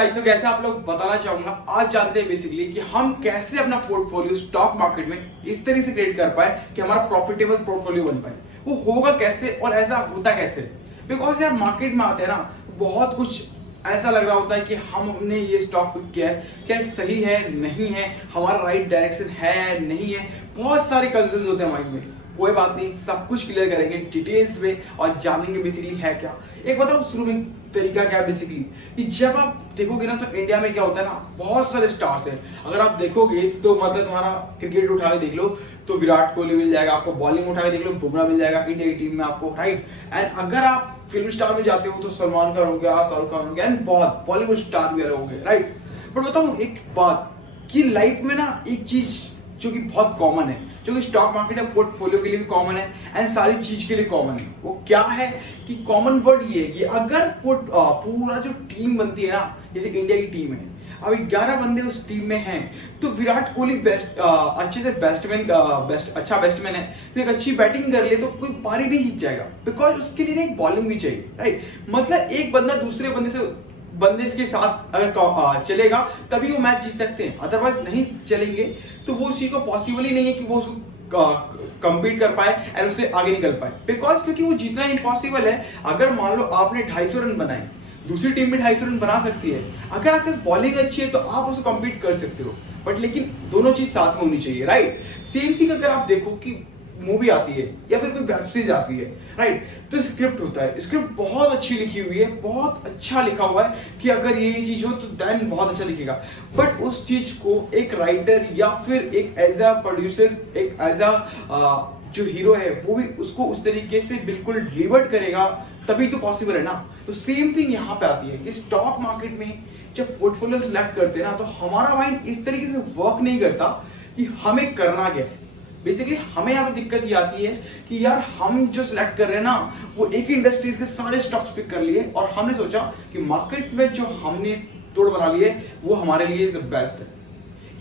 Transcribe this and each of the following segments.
तो कैसे आप लोग बताना चाहूंगा। आज जानते हैं बेसिकली कि हम कैसे अपना पोर्टफोलियो स्टॉक मार्केट में इस तरीके से क्रिएट कर पाए कि हमारा प्रॉफिटेबल पोर्टफोलियो बन पाए। वो होगा कैसे और ऐसा होता कैसे? बिकॉज यार मार्केट में आते हैं ना, बहुत कुछ ऐसा लग रहा होता है कि हमने ये स्टॉक पिक किया है, क्या सही है नहीं है, हमारा राइट डायरेक्शन है नहीं है, बहुत सारे कंसर्न होते हैं माइंड में। कोई बात नहीं, सब कुछ क्लियर करेंगे डिटेल्स में और जानेंगे बेसिकली है क्या। एक बताओ शुरू में तरीका क्या है बेसिकली, कि जब आप देखोगे ना तो इंडिया में क्या होता है ना, बहुत सारे स्टार्स हैं। अगर आप देखोगे तो मतलब तुम्हारा क्रिकेट उठा के देख लो तो विराट कोहली मिल जाएगा आपको, बॉलिंग उठा के देख लो बुमराह मिल जाएगा इंडिया की टीम में आपको, राइट। एंड अगर आप फिल्म स्टार में जाते हो तो सलमान खान हो गया, शाहरुख खान हो गया, एंड बहुत बॉलीवुड स्टार भी हो गए, राइट। बट बताऊं एक बात, कि लाइफ में ना एक चीज जो कि बहुत कॉमन है, जो कि स्टॉक मार्केट या पोर्टफोलियो के लिए भी कॉमन है एंड सारी चीज के लिए कॉमन है। वो क्या है कि कॉमन वर्ड ये है कि अगर पूरा जो टीम बनती है ना, जैसे इंडिया की टीम है, अभी 11 बंदे उस टीम में हैं, तो विराट कोहली अच्छे से अच्छा बैट्समैन है, तो एक अच्छी बैटिंग कर ले तो कोई पारी नहीं जीत जाएगा, बिकॉज उसके लिए एक बॉलिंग भी चाहिए, राइट। मतलब एक बंदा दूसरे बंदे के साथ अगर चलेगा तभी वो मैच जीत सकते हैं, अदरवाइज नहीं चलेंगे तो वो उसी को पॉसिबल ही नहीं है कि वो उसको कंपीट कर पाए एंड उससे आगे निकल पाए, बिकॉज क्योंकि वो जीतना इम्पॉसिबल है। अगर मान लो आपने 250 रन बनाए, दूसरी टीम भी 250 रन बना सकती है, अगर आपके बॉलिंग अच्छी है तो आप उसको कंपीट कर सकते हो, बट लेकिन दोनों चीज साथ में होनी चाहिए, राइट। सेम थिंग अगर आप देखो कि मूवी आती है या फिर कोई वेब सीरीज आती है, राइट, तो स्क्रिप्ट होता है, स्क्रिप्ट बहुत अच्छी लिखी हुई है, बहुत अच्छा लिखा हुआ है कि अगर ये चीज हो तो देन बहुत अच्छा लिखेगा, बट उस चीज को एक राइटर या फिर एक एज अ प्रोड्यूसर, एक एज अ जो हीरो है वो भी उसको उस तरीके से बिल्कुल डिलीवर करेगा, तभी तो पॉसिबल है ना। तो सेम थिंग यहाँ पे आती है कि स्टॉक मार्केट में जब पोर्टफोलियो सिलेक्ट करते हैं ना, तो हमारा माइंड इस तरीके से वर्क नहीं करता कि हमें करना क्या है। बेसिकली हमें यहाँ पे दिक्कत ये आती है कि यार हम जो सिलेक्ट कर रहे हैं ना, वो एक ही इंडस्ट्रीज के सारे स्टॉक्स पिक कर लिए और हमने सोचा कि मार्केट में जो हमने तोड़ बना लिए वो हमारे लिए बेस्ट है।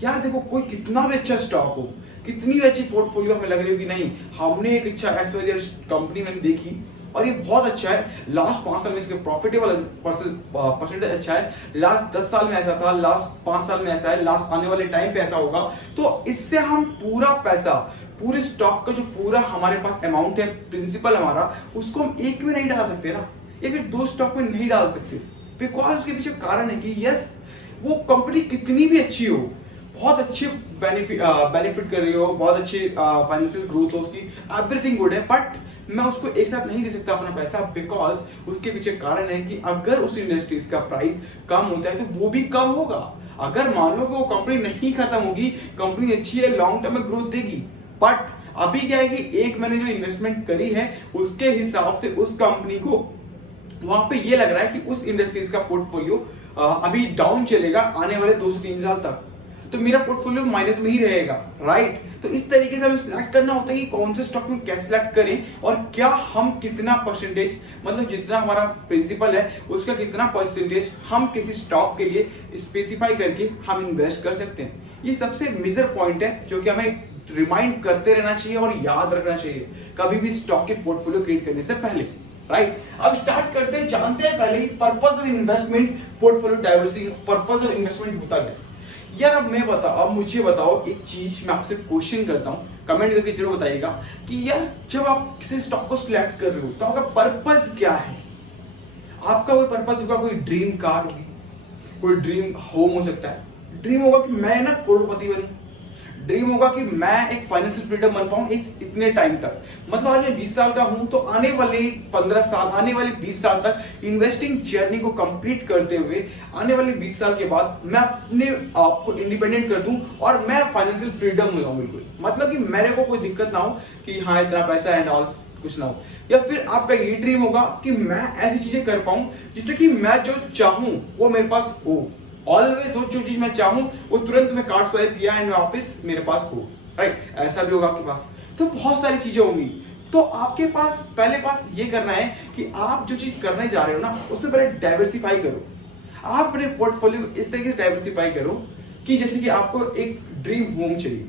यार देखो, कोई कितना भी अच्छा स्टॉक हो, कितनी भी अच्छी पोर्टफोलियो हमें लग रही हो कि नहीं, हमने एक अच्छा XYZ कंपनी में देखी और ये बहुत अच्छा है, लास्ट 5 साल में इसके प्रॉफिटेबल परसेंटेज अच्छा है, लास्ट 10 साल में ऐसा था, लास्ट 5 साल में ऐसा है, लास्ट आने वाले टाइम पे ऐसा होगा, तो इससे हम पूरा पैसा, पूरे स्टॉक का जो पूरा हमारे पास अमाउंट है, प्रिंसिपल हमारा, उसको हम एक में नहीं डाल सकते ना, या फिर 2 स्टॉक में नहीं डाल सकते, बिकॉज उसके पीछे कारण है कि यस, वो कंपनी कितनी भी अच्छी हो, बहुत अच्छे बेनिफिट कर रही हो, बहुत अच्छी फाइनेंशियल ग्रोथ हो उसकी, एवरीथिंग गुड है, बट मैं उसको एक साथ नहीं दे सकता अपना पैसा, बिकॉज उसके पीछे कारण है कि अगर उस इंडस्ट्रीज का प्राइस कम होता है तो वो भी कम होगा। अगर मान लो कि वो कंपनी नहीं खत्म होगी, कंपनी अच्छी है, लॉन्ग टर्म में ग्रोथ देगी, बट अभी क्या है कि एक मैंने जो इन्वेस्टमेंट करी है उसके हिसाब से उस कंपनी को वहां पे ये लग रहा है कि उस इंडस्ट्रीज का पोर्टफोलियो अभी डाउन चलेगा आने वाले 2 से 3 साल तक, तो मेरा पोर्टफोलियो माइनस में ही रहेगा, राइट। तो इस तरीके से हमें सिलेक्ट करना होता है कि कौन से स्टॉक में कैसे सिलेक्ट करें और क्या हम कितना परसेंटेज, मतलब जितना हमारा प्रिंसिपल है उसका कितना परसेंटेज हम किसी स्टॉक के लिए स्पेसिफाई करके हम इन्वेस्ट कर सकते हैं। ये सबसे मेजर पॉइंट है जो कि हमें रिमाइंड करते रहना चाहिए और याद रखना चाहिए कभी भी स्टॉक के पोर्टफोलियो क्रिएट करने से पहले, राइट। अब स्टार्ट करते हैं, जानते हैं पहले purpose of investment, portfolio diversity, purpose of investment होता क्या। यार अब मुझे बताओ एक चीज, मैं आपसे क्वेश्चन करता हूं, कमेंट करके जरूर बताइएगा कि यार जब आप किसी स्टॉक को सिलेक्ट कर रहे हो तो आपका पर्पस क्या है। आपका कोई पर्पस होगा, कोई ड्रीम कार होगी, कोई ड्रीम होम हो सकता है, ड्रीम होगा कि मैं ना करोड़पति बनूं, ड्रीम होगा कि मैं एक फाइनेंशियल फ्रीडम बन पाऊं इतने टाइम तक, मतलब आज मैं 20 साल का हूं तो आने वाले 15 साल, आने वाले 20 साल तक इन्वेस्टिंग जर्नी को कंप्लीट करते हुए आने वाले 20 साल के बाद मैं अपने आप को इंडिपेंडेंट कर दूं और मैं फाइनेंशियल फ्रीडम हो जाऊं बिल्कुल, मतलब कि मेरे को कोई दिक्कत ना हो कि हाँ इतना पैसा एंड ऑल कुछ ना हो। या फिर आपका ये ड्रीम होगा कि मैं ऐसी चीजें कर पाऊं जिससे कि मैं जो चाहूं वो मेरे पास हो, ऑलवेज हो, जो चीज मैं चाहूं वो तुरंत मैं कार्ड स्वाइप किया एंड वापस मेरे पास हो, राइट। ऐसा भी होगा आपके पास, तो बहुत सारी चीजें होंगी। तो आपके पास पहले ये करना है कि आप जो चीज करने जा रहे हो ना उसमें पहले डाइवर्सिफाई करो। आप अपने पोर्टफोलियो इस तरीके से डाइवर्सिफाई करो कि जैसे कि आपको एक ड्रीम होम चाहिए,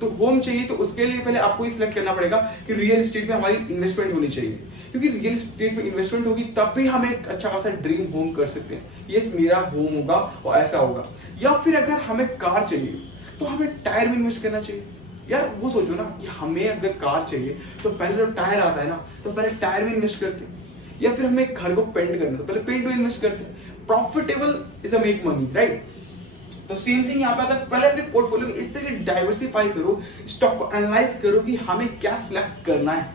तो होम चाहिए तो उसके लिए पहले आपको ये सिलेक्ट करना पड़ेगा कि रियल एस्टेट में हमारी इन्वेस्टमेंट होनी चाहिए, क्योंकि रियल एस्टेट में इन्वेस्टमेंट होगी तब भी हम एक अच्छा खासा ड्रीम होम कर सकते हैं। यस, मेरा होम होगा और ऐसा होगा। या फिर अगर हमें कार चाहिए तो हमें टायर में इन्वेस्ट करना चाहिए। यार वो सोचो ना कि हमें अगर कार चाहिए तो पहले जो टायर आता है ना, तो पहले टायर में इन्वेस्ट करते हैं। या फिर हमें घर को पेंट करना तो पहले पेंट में इन्वेस्ट करते हैं। Profitable is a make money, right? तो सेम थिंग यहाँ पे आता है, पहले अपने पोर्टफोलियो को इस तरह डाइवर्सिफाई करो, स्टॉक को एनालाइज करो कि हमें क्या सिलेक्ट करना है,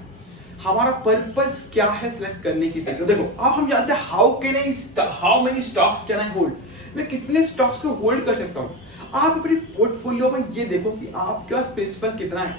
हमारा पर्पस क्या है सिलेक्ट करने की। तो देखो अब हम जानते हैं how many stocks can I hold, मैं कितने स्टॉक्स को होल्ड कर सकता हूँ। आप अपने पोर्टफोलियो में ये देखो कि आपके पास प्रिंसिपल कितना है।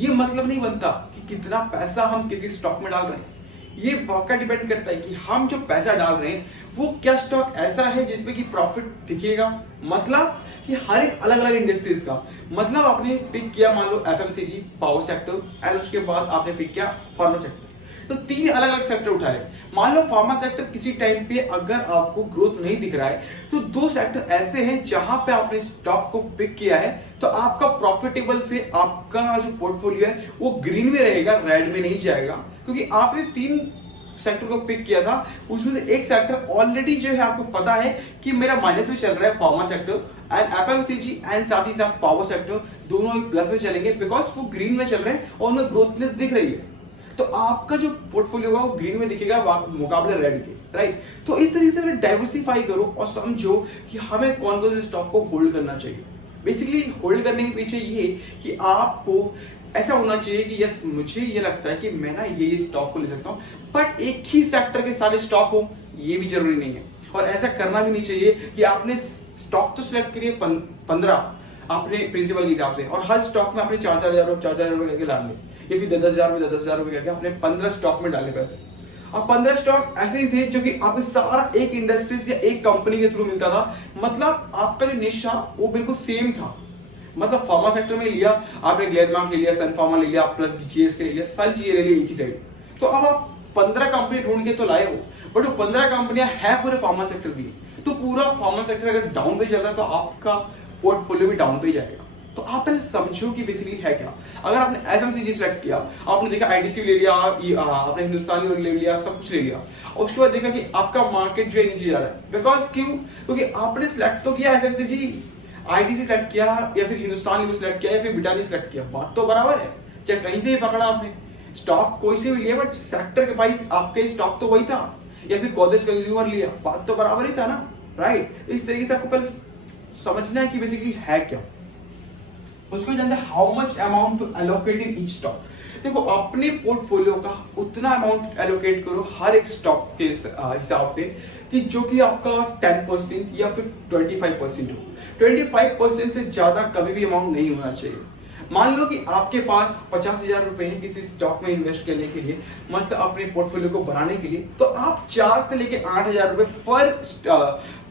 ये मतलब नहीं बनता कि कितना पैसा हम किसी स्टॉक में डाल रहे हैं, ये वाकई डिपेंड करता है कि हम जो पैसा डाल रहे हैं वो क्या स्टॉक ऐसा है जिसमें कि प्रॉफिट दिखेगा। मतलब कि हर एक अलग अलग इंडस्ट्रीज का, मतलब आपने पिक किया मान लो एफएमसीजी, पावर सेक्टर, एंड उसके बाद आपने पिक किया फार्मा सेक्टर। तो 3 अलग अलग सेक्टर उठाए। मान लो फार्मा सेक्टर किसी टाइम पे अगर आपको ग्रोथ नहीं दिख रहा है तो 2 सेक्टर ऐसे हैं जहां पे आपने स्टॉक को पिक किया है तो आपका प्रॉफिटेबल से आपका जो पोर्टफोलियो है वो ग्रीन में रहेगा, रेड में नहीं जाएगा, क्योंकि आपने 3 सेक्टर को पिक किया था, उसमें से एक सेक्टर ऑलरेडी जो है आपको पता है कि मेरा माइनस में चल रहा है, pharma sector and FMCG and साथ ही साथ पावर सेक्टर दोनों प्लस में चलेंगे बिकॉज वो ग्रीन में चल रहे हैं और उनमें ग्रोथनेस दिख रही है। तो आपका जो पोर्टफोलियो होगा वो ग्रीन में दिखेगा मुकाबले रेड के, राइट? तो इस तरीके से डाइवर्सिफाई करो और समझो कि हमें कौन कौन से स्टॉक को होल्ड करना चाहिए। बेसिकली होल्ड करने के पीछे ये कि आपको ऐसा होना चाहिए कि यस मुझे ये लगता है कि मैं ना ये स्टॉक को ले सकता हूँ, बट एक ही सेक्टर के सारे स्टॉक हो ये भी जरूरी नहीं है। और ऐसा करना भी नहीं चाहिए कि आपने स्टॉक तो सिलेक्ट करिए 15 अपने प्रिंसिपल के हिसाब से और हर स्टॉक में आपने 4,000 रुपए करके डाल ले, या फिर 10,000 रुपए करके आपने 15 स्टॉक में डाले पैसे। और 15 स्टॉक ऐसे ही थे जो कि आपको सारा एक इंडस्ट्रीज या एक कंपनी के थ्रू मिलता था, मतलब आपका जो निश था वो बिल्कुल सेम था। मतलब फार्मा सेक्टर में लिया आपने, ग्लेनमार्क ले लिया, सन फार्मा ले लिया, प्लस जीएसके ले लिया, सारी चीजें ले ली एक ही साइड। तो अब आप 15 कंपनी ढूंढ के तो लाए हो, बट वो 15 कंपनियां हैं पूरे फार्मा सेक्टर की, तो पूरा फार्मा सेक्टर अगर डाउन पे चल रहा है तो आपका पोर्टफोलियो भी डाउन पे जाएगा। तो आप पहले समझो कि बेसिकली है क्या। अगर आपने एफएमसीजी सिलेक्ट किया, आपने देखा आईटीसी ले लिया, आपने हिंदुस्तानी ले लिया, सब कुछ ले लिया, और उसके बाद देखा कि आपका मार्केट जो है नीचे जा रहा है, बिकॉज क्यों? क्योंकि आपने सिलेक्ट तो किया एफएमसीजी, आईटीसी सिलेक्ट किया, या फिर हिंदुस्तानी को सिलेक्ट किया, या फिर ब्रिटानी सिलेक्ट किया, बात तो बराबर है। चाहे कहीं से भी पकड़ा आपने, स्टॉक कोई से भी लिया, बट सेक्टर के वाइज आपके स्टॉक तो वही था, या फिर गोदरेज कंज्यूमर लिया, बात तो बराबर ही था ना, राइट? इस तरीके से आपको पहले समझना है कि बेसिकली है क्या। उसको जानते हैं how much amount to allocate in each stock. देखो अपने पोर्टफोलियो का उतना अमाउंट एलोकेट करो हर एक स्टॉक के हिसाब से कि जो कि आपका 10% या फिर 25% हो। 25% से ज्यादा कभी भी अमाउंट नहीं होना चाहिए। मान लो कि आपके पास 50,000 रुपए है किसी स्टॉक में इन्वेस्ट करने के लिए, मतलब अपने पोर्टफोलियो को बढ़ाने के लिए, तो आप 4 से लेके 8,000 रुपए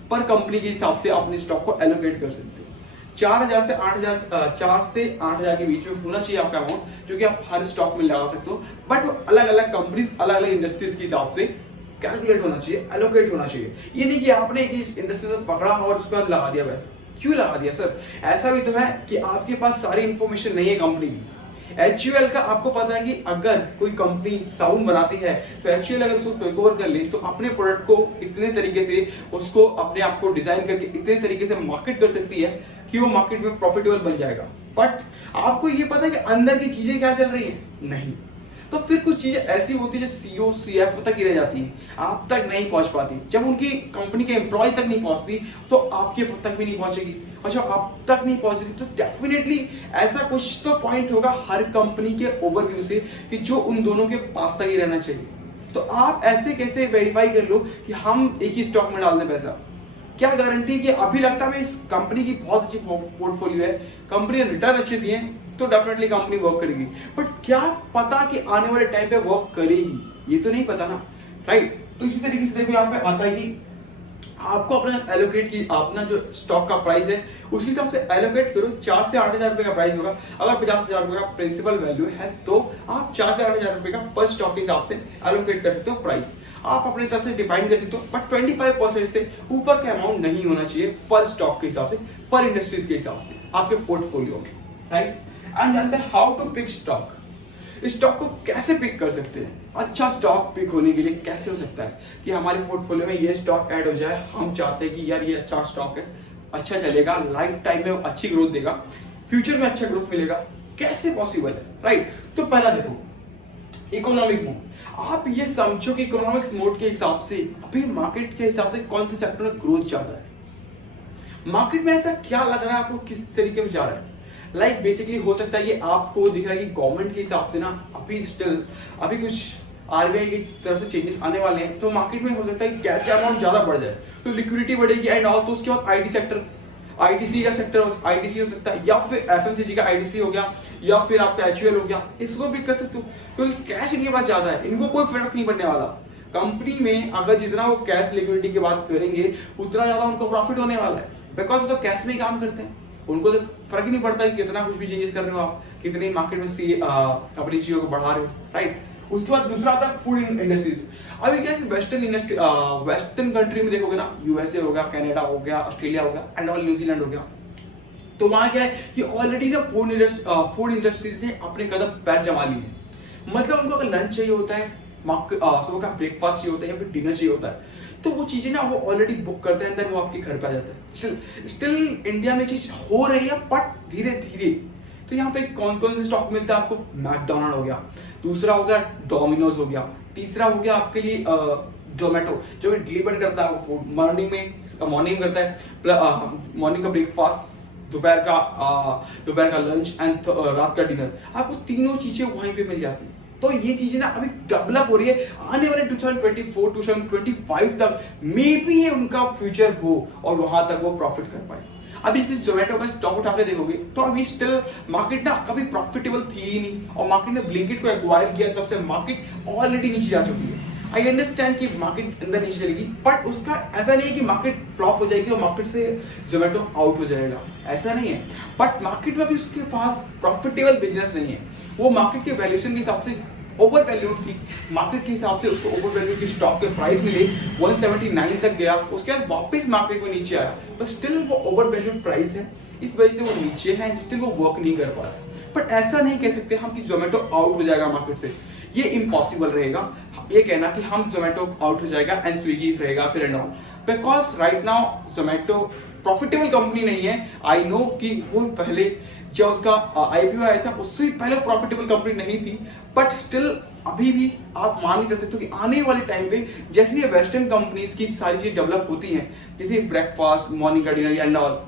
पर कंपनी के हिसाब से अपने स्टॉक को एलोकेट कर सकते हो। 4 से 8,000 के बीच में होना चाहिए आपका अमाउंट, जो कि आप हर स्टॉक में लगा सकते हो, बट वो अलग अलग कंपनीज, अलग अलग इंडस्ट्रीज के हिसाब से कैलकुलेट होना चाहिए, एलोकेट होना चाहिए। ये नहीं कि आपने इस इंडस्ट्री में पकड़ा और उसके बाद लगा दिया पैसा। क्यों लगा दिया सर? ऐसा भी तो है कि आपके पास सारी इंफॉर्मेशन नहीं है कंपनी की। HUL का आपको पता है कि अगर कोई कंपनी साउंड बनाती है तो HUL अगर उसको टेक ओवर कर ले तो अपने प्रोडक्ट को इतने तरीके से उसको अपने आप को डिजाइन करके इतने तरीके से मार्केट कर सकती है कि वो मार्केट में प्रॉफिटेबल बन जाएगा। बट आपको ये पता है कि अंदर की चीजें क्या चल रही है? नहीं। तो फिर कुछ चीजें ऐसी होती है जो CEO CFO तक ही रह जाती है, आप तक नहीं पहुंच पाती। जब उनकी कंपनी के एम्प्लॉय तक नहीं पहुंचती तो आपके तक भी नहीं पहुंचेगी, और जब आप तक नहीं पहुंचती तो डेफिनेटली ऐसा कुछ तो पॉइंट होगा हर कंपनी के ओवरव्यू से कि जो उन दोनों के पास तक ही रहना चाहिए। तो आप ऐसे कैसे वेरीफाई कर लो कि हम एक ही स्टॉक में डाल दें पैसा? क्या गारंटी कि अभी लगता है इस कंपनी की बहुत अच्छी पोर्टफोलियो है, कंपनी ने रिटर्न अच्छे दिए तो डेफिनेटली कंपनी वर्क करेगी, बट क्या पता कि आने वाले टाइम पे वर्क करेगी? ये तो नहीं पता ना, राइट? तो इसी तरीके से देखो यहाँ पे आता है कि आपको अपना एलोकेट की अपना जो स्टॉक का प्राइस है उसके हिसाब से एलोकेट करो। 4 से 8,000 रुपए का प्राइस होगा। अगर 50,000 रुपए का प्रिंसिपल वैल्यू है तो आप 4 से 8,000 रुपए का पर स्टॉक के हिसाब से एलोकेट कर सकते हो प्राइस। आप अपनी तरफ से डिफाइन कर सकते हो, बट 25% से ऊपर का अमाउंट नहीं होना चाहिए पर स्टॉक के हिसाब से, पर इंडस्ट्रीज के हिसाब से आपके पोर्टफोलियो में, राइट? एंड जानते हैं how to pick stock. Stock को कैसे पिक कर सकते हैं, अच्छा स्टॉक पिक होने के लिए कैसे हो सकता है कि हमारे पोर्टफोलियो में ये स्टॉक ऐड हो जाए, हम चाहते हैं कि यार ये अच्छा स्टॉक है, अच्छा चलेगा, लाइफ टाइम में अच्छी ग्रोथ देगा, फ्यूचर में अच्छा ग्रोथ मिलेगा, कैसे पॉसिबल है, राइट। तो पहला देखो इकोनॉमिक मूव। आप ये समझो कि इकोनॉमिक्स मोड के हिसाब से अभी मार्केट के हिसाब से कौन से सेक्टर में ग्रोथ ज्यादा है, मार्केट में ऐसा क्या लग रहा है आपको, किस तरीके में जा रहा है। लाइक बेसिकली हो सकता है ये आपको दिख रहा है कि गवर्नमेंट के हिसाब से ना अभी कुछ आरबीआई की तरफ से चेंजेस आने वाले हैं, तो मार्केट में हो सकता है कि कैश का अमाउंट ज्यादा बढ़ जाए, तो लिक्विडिटी बढ़ेगी एंड ऑल। तो उसके बाद आईटी सेक्टर, आईटीसी का सेक्टर, आईटीसी हो सकता है, या फिर एफएमसीजी का आईटीसी हो गया, या फिर आपका एचयूएल हो गया, इसको भी कर सकते हो क्योंकि कैश इनके पास ज्यादा है, इनको कोई फर्क नहीं पड़ने वाला। कंपनी में अगर जितना वो कैश लिक्विडिटी की बात करेंगे उतना ज्यादा उनको प्रॉफिट होने वाला है, बिकॉज वो तो कैश में ही काम करते हैं, उनको तो फर्क ही नहीं पड़ता कि कितना कुछ भी चेंजेस कर रहे हो आप, कितनी मार्केट में अपनी चीजों को बढ़ा रहे हो, राइट। उसके बाद दूसरा आता है फूड इंडस्ट्रीज। अभी क्या है कि वेस्टर्न कंट्री में देखोगे ना, यूएसए हो गया, कनाडा हो गया, ऑस्ट्रेलिया हो गया एंड ऑल न्यूजीलैंड हो गया, तो वहां क्या है कि ऑलरेडी ना फूड इंडस्ट्रीज ने अपने कदम पैर जमा लिए हैं। मतलब उनको अगर लंच चाहिए होता है, सुबह का ब्रेकफास्ट चाहिए होता है या फिर डिनर चाहिए होता है, तो वो चीजें ना वो ऑलरेडी बुक करते हैं, वो आपके घर पे आ जाता है। स्टिल इंडिया में चीज हो रही है बट धीरे धीरे। तो यहाँ पे कौन कौन से स्टॉक मिलता है आपको, मैकडोनल्ड हो गया, दूसरा हो गया डोमिनोज हो गया, तीसरा हो गया आपके लिए जोमेटो जो डिलीवर करता है फूड, मॉर्निंग करता है, मॉर्निंग का ब्रेकफास्ट, दोपहर का लंच एंड रात का डिनर, आपको तीनों चीजें वहीं पे मिल जाती है। तो ये चीजें ना अभी डेवलप हो रही है, आने वाले 2024 2025 तक मे बी ये उनका फ्यूचर हो और वहां तक वो प्रॉफिट कर पाए। अभी जैसे जोमेटो का स्टॉक उठा के देखोगे तो अभी स्टिल मार्केट ना कभी प्रॉफिटेबल थी ही नहीं, और मार्केट ने ब्लिंकिट को एक्वायर किया तब से मार्केट ऑलरेडी नीचे जा चुकी है। आई अंडरस्टैंड कि मार्केट अंदर नीचे चलेगी, बट उसका ऐसा नहीं है कि मार्केट फ्लॉप हो जाएगी और मार्केट से जोमेटो आउट हो जाएगा, ऐसा नहीं है। बट मार्केट में भी उसके पास प्रॉफिटेबल बिजनेस नहीं है, वो मार्केट के वैल्यूएशन के हिसाब से ओवर वैल्यूड थी, मार्केट के हिसाब से उसको ओवर वैल्यू की स्टॉक के प्राइस मिले, 179 तक गया, उसके बाद वापस मार्केट में नीचे आया, पर स्टिल वो ओवर वैल्यूड प्राइस है, इस वजह से वो नीचे है, स्टिल वो वर्क नहीं कर पा रहा। बट ऐसा नहीं कह सकते हम कि जोमेटो आउट हो जाएगा मार्केट से, ये इम्पॉसिबल रहेगा ये कहना कि हम जोमेटो आउट हो जाएगा एंड स्विगी रहेगा फिर and all, because right now Zomato profitable company नहीं है। आई नो कि वो पहले जब उसका आईपीओ आया था उससे पहले प्रॉफिटेबल कंपनी नहीं थी, बट स्टिल अभी भी आप मान नहीं चल सकते हो कि आने वाले टाइम पे जैसे ये वेस्टर्न कंपनीज की सारी चीजें डेवलप होती हैं, जैसे ब्रेकफास्ट, मॉर्निंग का डिनर एंड ऑल,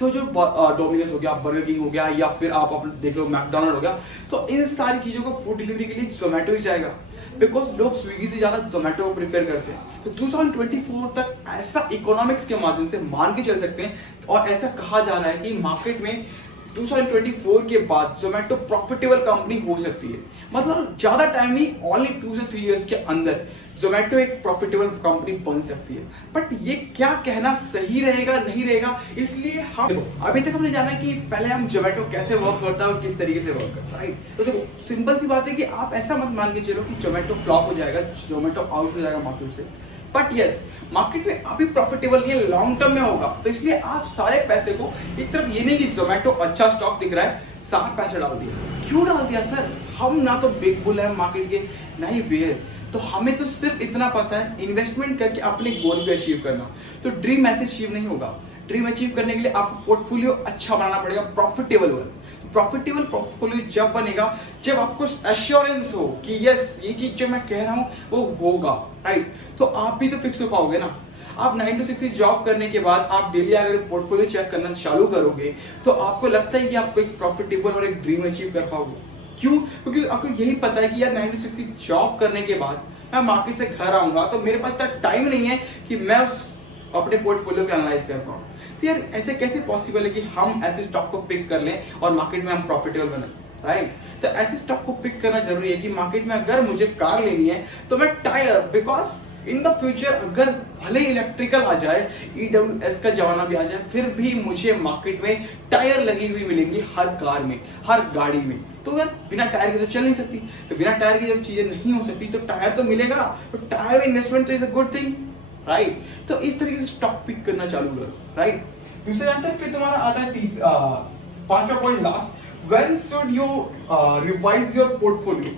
तो जो डोमिनोज हो गया, बर्गर किंग हो गया, या फिर आप देख लो मैकडोनल्ड हो गया, तो इन सारी चीजों को फूड डिलीवरी के लिए जोमेटो ही जाएगा, बिकॉज लोग स्विगी से ज्यादा जोमेटो को प्रीफर करते हैं। तो 2024 तक ऐसा इकोनॉमिक्स के माध्यम से मान के चल सकते हैं, और ऐसा कहा जा रहा है कि मार्केट में 2024 के बाद जोमेटो प्रॉफिटेबल कंपनी हो सकती है। मतलब ज्यादा टाइम नहीं, ओनली 2 से 3 इयर्स के अंदर जोमेटो एक प्रॉफिटेबल कंपनी बन सकती है। बट ये क्या कहना सही रहेगा नहीं रहेगा, इसलिए हम अभी तक हमने जाना कि पहले हम जोमेटो कैसे वर्क करता है और किस तरीके से वर्क करता है, राइट। तो देखो सिंपल सी बात है कि आप ऐसा मत मान के चलो कि जोमेटो फ्लॉप हो जाएगा, जोमेटो आउट हो जाएगा मार्केट से। बट यस, मार्केट में अभी प्रॉफिटेबल नहीं है, लॉन्ग टर्म में होगा, तो इसलिए आप सारे पैसे को एक तरफ, ये नहीं कि जोमेटो अच्छा स्टॉक दिख रहा है सारा पैसा डाल दिया। क्यों डाल दिया सर, हम ना तो बिग बुल है मार्केट के, ना ही बेयर, तो हमें तो सिर्फ इतना पता है इन्वेस्टमेंट करके अपने गोल को अचीव करना। तो ड्रीम ऐसे अचीव नहीं होगा, ड्रीम अचीव करने के लिए आपको पोर्टफोलियो अच्छा बनाना पड़ेगा, प्रॉफिटेबल वन। प्रॉफिटेबल पोर्टफोलियो जब बनेगा जब आपको एश्योरेंस हो कि यस ये चीज जो मैं कह रहा हूं वो होगा, राइट। तो आप भी तो फिक्स हो पाओगे ना। आप 9 to 6 जॉब करने के बाद आप डेली अगर पोर्टफोलियो चेक करना चालू करोगे तो आपको लगता है कि आप एक प्रॉफिटेबल और एक ड्रीम अचीव कर पाओगे। क्यों? क्योंकि आपको यही पता है कि यार 9 to 6 जॉब करने के बाद मैं मार्केट से घर आऊंगा तो मेरे पास इतना टाइम नहीं है कि मैं उस अपने पोर्टफोलियो को एनालाइज कर पाऊं। तो यार ऐसे कैसे पॉसिबल है कि हम ऐसे स्टॉक को पिक कर लें और मार्केट में हम प्रॉफिटेबल बने, राइट। तो ऐसे स्टॉक को पिक करना जरूरी है कि मार्केट में अगर मुझे कार लेनी है तो मैं tyre, because in the future अगर भले इलेक्ट्रिकल आ जाए, EWS का जमाना भी आ जाए, फिर भी मुझे मार्केट में टायर लगी हुई मिलेंगी हर कार में, हर गाड़ी में। तो यार बिना टायर के तो चल नहीं सकती, तो बिना टायर की जब चीजें नहीं हो सकती तो टायर तो मिलेगा, तो टायर में इन्वेस्टमेंट तो is a good thing, right. तो इस तरीके से स्टॉक पिक करना चालू करो, राइट। दूसरे जानते हैं, फिर तुम्हारा आता है 5वां point last, when should you revise your portfolio?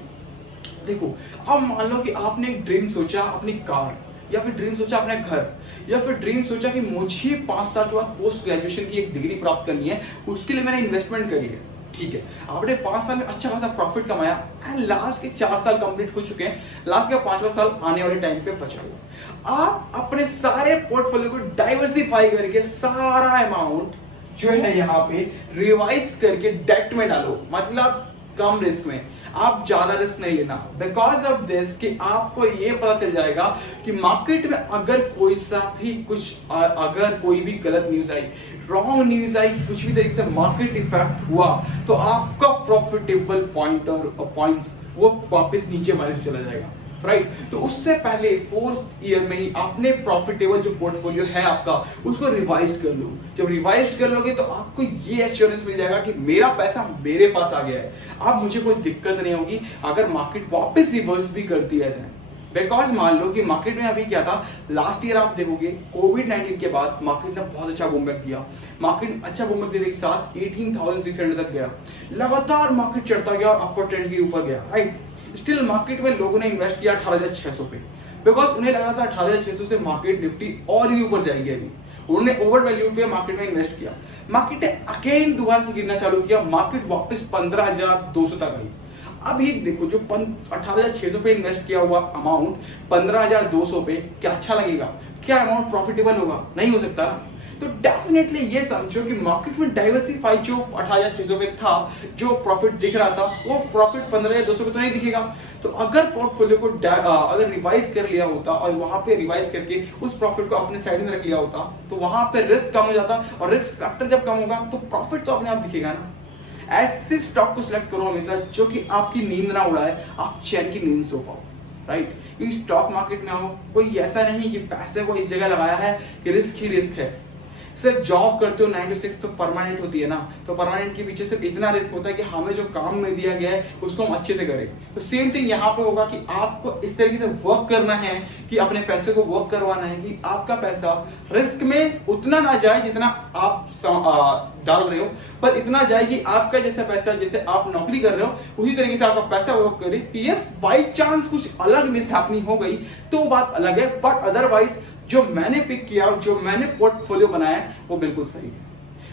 देखो, अब मान लो कि आपने एक ड्रीम सोचा अपनी कार, या फिर ड्रीम सोचा अपने घर, या फिर ड्रीम सोचा कि मुझे 5 साल के बाद पोस्ट ग्रेजुएशन की एक डिग्री प्राप्त करनी है, उसके लिए मैंने इन्वेस्टमेंट करी है। ठीक है, आपने 5 साल में अच्छा खासा प्रॉफिट कमाया एंड लास्ट के 4 साल कंप्लीट हो चुके हैं, लास्ट का 5वां साल आने वाले टाइम पे बचा हुआ। आप अपने सारे पोर्टफोलियो को डाइवर्सिफाई करके सारा अमाउंट जो है यहाँ पे रिवाइज करके डेट में डालो, मतलब कम रिस्क में। आप ज्यादा रिस्क नहीं लेना, बिकॉज ऑफ दिस कि आपको ये पता चल जाएगा कि मार्केट में अगर कोई सा भी कुछ, अगर कोई भी गलत न्यूज आई, रॉन्ग न्यूज आई, कुछ भी तरीके से मार्केट इफेक्ट हुआ, तो आपका प्रॉफिटेबल पॉइंट्स वो वापस नीचे माइनस चला जाएगा, राइट। तो उससे पहले 4th ईयर में ही अपने प्रॉफिटेबल जो पोर्टफोलियो है आपका, उसको रिवाइज कर लो। जब रिवाइज कर लोगे तो आपको ये एश्योरेंस मिल जाएगा कि मेरा पैसा मेरे पास आ गया है, अब मुझे कोई दिक्कत नहीं होगी अगर मार्केट वापस रिवर्स भी करती है। बिकॉज मान लो कि मार्केट में अभी क्या था, लास्ट ईयर आप देखोगे कोविड-19 के बाद मार्केट ने बहुत अच्छा बूमबैक दिया। मार्केट अच्छा बूमबैक देने के साथ 18,600 तक गया, लगातार मार्केट चढ़ता गया और अपर ट्रेंड के ऊपर गया, राइट। स्टिल मार्केट में लोगों ने इन्वेस्ट किया 18,600 पे, बिकॉज उन्हें लगा था 18,600 से मार्केट निफ्टी और भी ऊपर जाएगी। अभी उन्होंने ओवर वैल्यू पे मार्केट में इन्वेस्ट किया, मार्केट ने अगेन दोबारा से गिरना चालू किया, मार्केट वापस 15,200 तक आई। अब ये देखो, जो 18,600 पे इन्वेस्ट किया हुआ अमाउंट 15,200 पे, क्या अच्छा लगेगा? क्या अमाउंट प्रॉफिटेबल होगा? नहीं हो सकता ना। तो डेफिनेटली ये समझो कि मार्केट में डाइवर्सिफाई जो 18,600 पे था, जो प्रॉफिट दिख रहा था, वो प्रॉफिट 15,200 पे तो नहीं दिखेगा। तो अगर पोर्टफोलियो को अगर रिवाइज कर लिया होता और वहां पे रिवाइज करके उस प्रॉफिट को अपने साइड में रख लिया होता, तो वहां पे रिस्क कम हो जाता, और रिस्क फैक्टर जब कम होगा तो प्रॉफिट तो अपने आप दिखेगा ना। ऐसे स्टॉक को सिलेक्ट करो हमेशा जो कि आपकी नींद ना उड़ाए, आप चैन की नींद सो पाओ, राइट। क्योंकि स्टॉक मार्केट में आओ, कोई ऐसा नहीं कि पैसे को इस जगह लगाया है कि रिस्क ही रिस्क है। सिर्फ जॉब करते हो 9 to 6 तो परमानेंट होती है ना, तो परमानेंट के पीछे सिर्फ इतना रिस्क होता है कि हमें जो काम में दिया गया है उसको हम अच्छे से करें। तो सेम थिंग यहाँ पे होगा कि आपको इस तरीके से वर्क करना है कि अपने पैसे को वर्क करवाना है कि आपका पैसा रिस्क में उतना ना जाए जितना आप डाल रहे हो, पर इतना जाए कि आपका जैसा पैसा, जैसे आप नौकरी कर रहे हो उसी तरीके से आपका पैसा वर्क करे। यस, बाई चांस कुछ अलग मिस हैपनिंग हो गई तो बात अलग है, बट अदरवाइज जो मैंने पिक किया, जो मैंने पोर्टफोलियो बनाया, वो बिल्कुल सही है।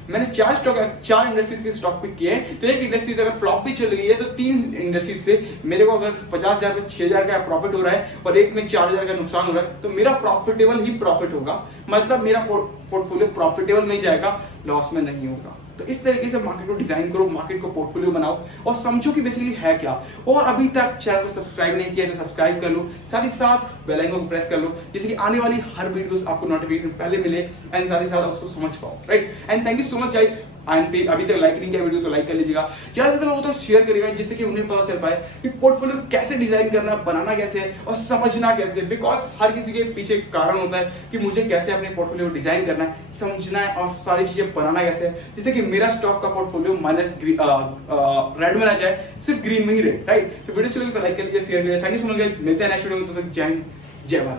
मैंने 4 इंडस्ट्रीज के स्टॉक पिक किए, तो एक इंडस्ट्रीज अगर फ्लॉप भी चल गई है तो 3 इंडस्ट्रीज से मेरे को अगर 50,000 में 6,000 का प्रॉफिट हो रहा है और एक में 4,000 का नुकसान हो रहा है, तो मेरा प्रॉफिटेबल ही प्रॉफिट होगा, मतलब मेरा पोर्टफोलियो प्रॉफिटेबल में जाएगा, लॉस में नहीं होगा। तो इस तरीके से मार्केट को डिजाइन करो, मार्केट को पोर्टफोलियो बनाओ और समझो कि बेसिकली है क्या। और अभी तक चैनल को सब्सक्राइब नहीं किया तो सब्सक्राइब कर लो, साथ ही साथ बेल आइकन को प्रेस कर लो, जिससे कि आने वाली हर वीडियोस आपको नोटिफिकेशन पहले मिले एंड साथ ही साथ उसको समझ पाओ, right. And thank you so much guys. अभी तक लाइक नहीं किया वीडियो तो लाइक कर लीजिएगा, ज्यादा से ज्यादा लोगों तो शेयर करिएगा, जिससे कि उन्हें पता चल पाए कि पोर्टफोलियो कैसे डिजाइन करना, बनाना कैसे है और समझना कैसे। बिकॉज हर किसी के पीछे कारण होता है कि मुझे कैसे अपने पोर्टफोलियो डिजाइन करना है, समझना है और सारी चीजें बनाना कैसे है, जिससे कि मेरा स्टॉक का पोर्टफोलियो माइनस रेड में ना जाए, सिर्फ ग्रीन में ही रहे, राइट। तो वीडियो चलेगी तो लाइक कर लीजिए, शेयर करिए। Thank you so much guys, मिलते हैं नेक्स्ट वीडियो में, तब तक जय हिंद, जय भारत।